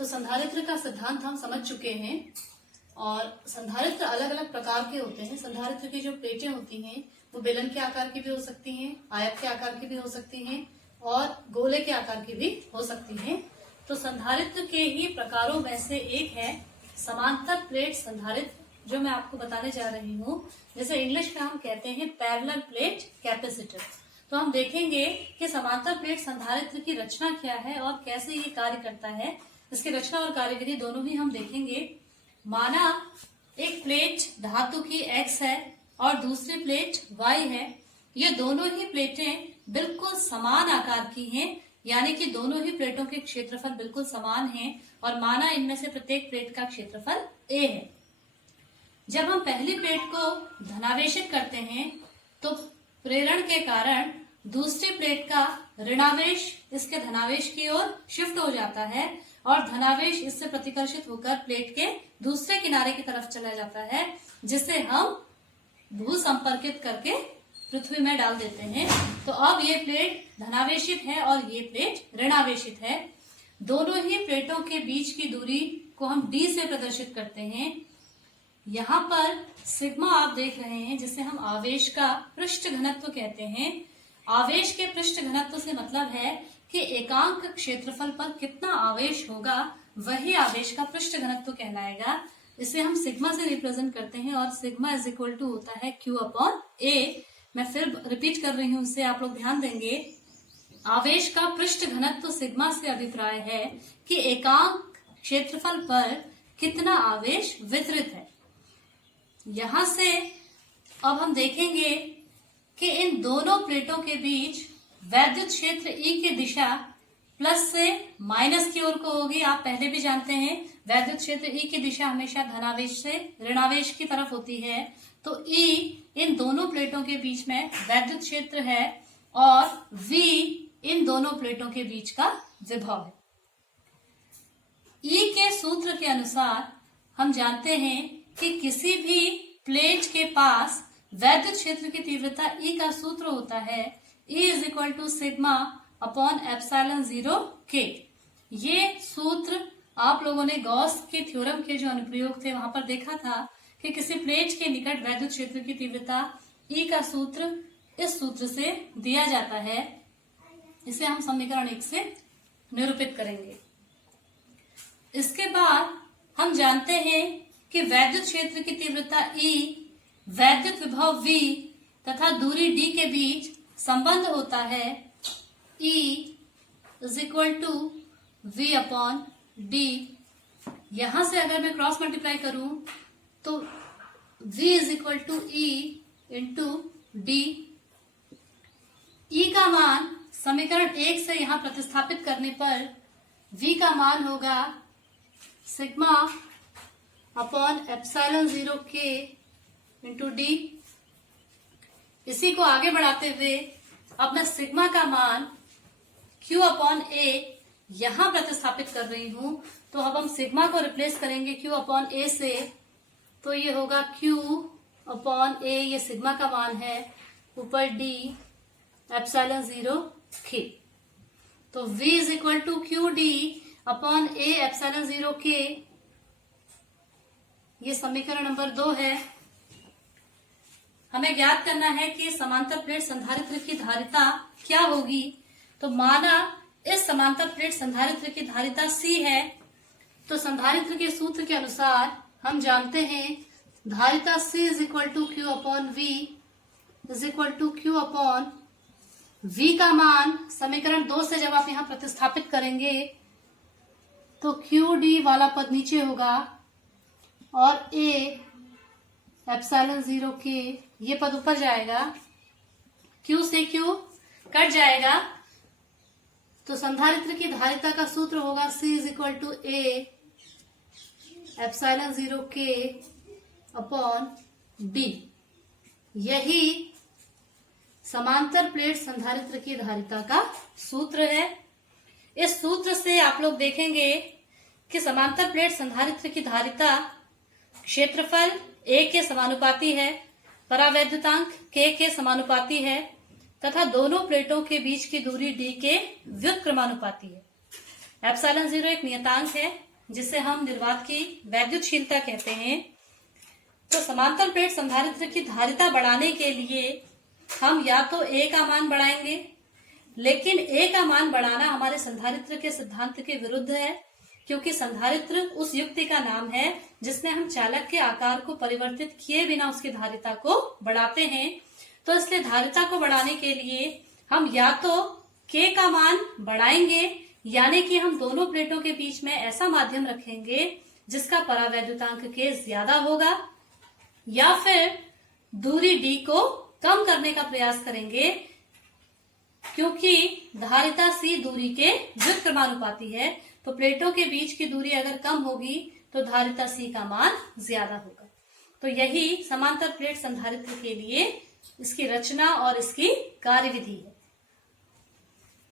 तो संधारित्र का सिद्धांत हम समझ चुके हैं और संधारित्र अलग अलग प्रकार के होते हैं। संधारित्र की जो प्लेटें होती हैं वो बेलन के आकार की भी हो सकती हैं, आयत के आकार की भी हो सकती हैं और गोले के आकार की भी हो सकती हैं। तो संधारित्र के ही प्रकारों में से एक है समांतर प्लेट संधारित्र, जो मैं आपको बताने जा रही हूँ। जैसे इंग्लिश में हम कहते हैं पैरेलल प्लेट कैपेसिटर। तो हम देखेंगे कि समांतर प्लेट संधारित्र की रचना क्या है और कैसे ये कार्य करता है। इसकी रचना और कार्यविधि दोनों ही हम देखेंगे। माना एक प्लेट धातु की X है और दूसरी प्लेट Y है। ये दोनों ही प्लेटें बिल्कुल समान आकार की हैं, यानी कि दोनों ही प्लेटों के क्षेत्रफल बिल्कुल समान हैं और माना इनमें से प्रत्येक प्लेट का क्षेत्रफल A है। जब हम पहली प्लेट को धनावेशित करते हैं तो प्रेरण के कारण दूसरी प्लेट का ऋणावेश इसके धनावेश की ओर शिफ्ट हो जाता है और धनावेश इससे प्रतिकर्षित होकर प्लेट के दूसरे किनारे की तरफ चला जाता है, जिसे हम भू संपर्कित करके पृथ्वी में डाल देते हैं। तो अब ये प्लेट धनावेशित है और ये प्लेट ऋणावेशित है। दोनों ही प्लेटों के बीच की दूरी को हम d से प्रदर्शित करते हैं। यहाँ पर सिग्मा आप देख रहे हैं, जिसे हम आवेश का पृष्ठ घनत्व कहते हैं। आवेश के पृष्ठ घनत्व से मतलब है कि एकांक क्षेत्रफल पर कितना आवेश होगा, वही आवेश का पृष्ठ घनत्व कहलाएगा। इसे हम सिग्मा से रिप्रेजेंट करते हैं और सिग्मा इज इक्वल टू होता है Q अपॉन A। मैं फिर रिपीट कर रही हूँ, इससे आप लोग ध्यान देंगे। आवेश का पृष्ठ घनत्व सिग्मा से अभिप्राय है कि एकांक क्षेत्रफल पर कितना आवेश वितरित है। यहां से अब हम देखेंगे कि इन दोनों प्लेटों के बीच वैद्युत क्षेत्र E की दिशा प्लस से माइनस की ओर को होगी। आप पहले भी जानते हैं वैद्युत क्षेत्र E की दिशा हमेशा धनावेश से ऋणावेश की तरफ होती है। तो E इन दोनों प्लेटों के बीच में वैद्युत क्षेत्र है और V इन दोनों प्लेटों के बीच का विभव है। E के सूत्र के अनुसार हम जानते हैं कि किसी भी प्लेट के पास वैद्युत क्षेत्र की तीव्रता E का सूत्र होता है E is equal to sigma upon epsilon 0 K। ये सूत्र आप लोगों ने गॉस के थ्योरम के जो अनुप्रयोग थे वहां पर देखा था कि किसी प्लेट के निकट वैद्युत क्षेत्र की तीव्रता E का सूत्र इस सूत्र से दिया जाता है। इसे हम समीकरण 1 से निरूपित करेंगे। इसके बाद हम जानते हैं कि वैद्युत क्षेत्र की तीव्रता E, वैद्युत विभव V तथा दूरी D के बीच संबंध होता है E is equal to V upon D। यहां से अगर मैं क्रॉस मल्टीप्लाई करूं तो V is equal to E into D। E का मान समीकरण 1 से यहां प्रतिस्थापित करने पर V का मान होगा sigma upon epsilon 0 K into D। इसी को आगे बढ़ाते हुए अब मैं सिग्मा का मान Q अपॉन A यहां प्रतिस्थापित कर रही हूं। तो अब हम सिग्मा को रिप्लेस करेंगे Q अपॉन A से, तो ये होगा Q अपॉन A, ये सिग्मा का मान है, ऊपर D एप्सिलॉन 0 K। तो V is equal to QD upon A epsilon 0 K। ये समीकरण नंबर 2 है। हमें ज्ञात करना है कि समांतर प्लेट संधारित्र की धारिता क्या होगी। तो माना इस समांतर प्लेट संधारित्र की धारिता C है, तो संधारित्र के सूत्र के अनुसार हम जानते हैं धारिता C is equal to Q upon V is equal to Q upon V का मान समीकरण 2 से जब आप यहां प्रतिस्थापित करेंगे तो QD वाला पद नीचे होगा और A एप्सिलॉन 0 K ये पद ऊपर जाएगा, Q से Q कट जाएगा। तो संधारित्र की धारिता का सूत्र होगा C is equal to A epsilon 0 K upon D। यही समांतर प्लेट संधारित्र की धारिता का सूत्र है। इस सूत्र से आप लोग देखेंगे कि समांतर प्लेट संधारित्र की धारिता क्षेत्रफल A के समानुपाती है, परावैद्युतांक K के समानुपाती है तथा दोनों प्लेटों के बीच की दूरी D के व्युत्क्रमानुपाती है। एप्सिलॉन 0 एक नियतांक है जिसे हम निर्वात की वैद्युतशीलता कहते हैं। तो समांतर प्लेट संधारित्र की धारिता बढ़ाने के लिए हम या तो A का मान बढ़ाएंगे, लेकिन A का मान बढ़ाना हमारे संधारित्र के सिद्धांत के विरुद्ध है, क्योंकि संधारित्र उस युक्ति का नाम है जिसमें हम चालक के आकार को परिवर्तित किए बिना उसकी धारिता को बढ़ाते हैं। तो इसलिए धारिता को बढ़ाने के लिए हम या तो K का मान बढ़ाएंगे, यानी कि हम दोनों प्लेटों के बीच में ऐसा माध्यम रखेंगे जिसका परावैद्युतांक K ज्यादा होगा, या फिर दूरी D को कम करने का प्रयास करेंगे, क्योंकि धारिता C दूरी के व्युत्क्रमानुपाती है। तो प्लेटों के बीच की दूरी अगर कम होगी तो धारिता C का मान ज्यादा होगा। तो यही समांतर प्लेट संधारित्र के लिए इसकी रचना और इसकी कार्यविधि है।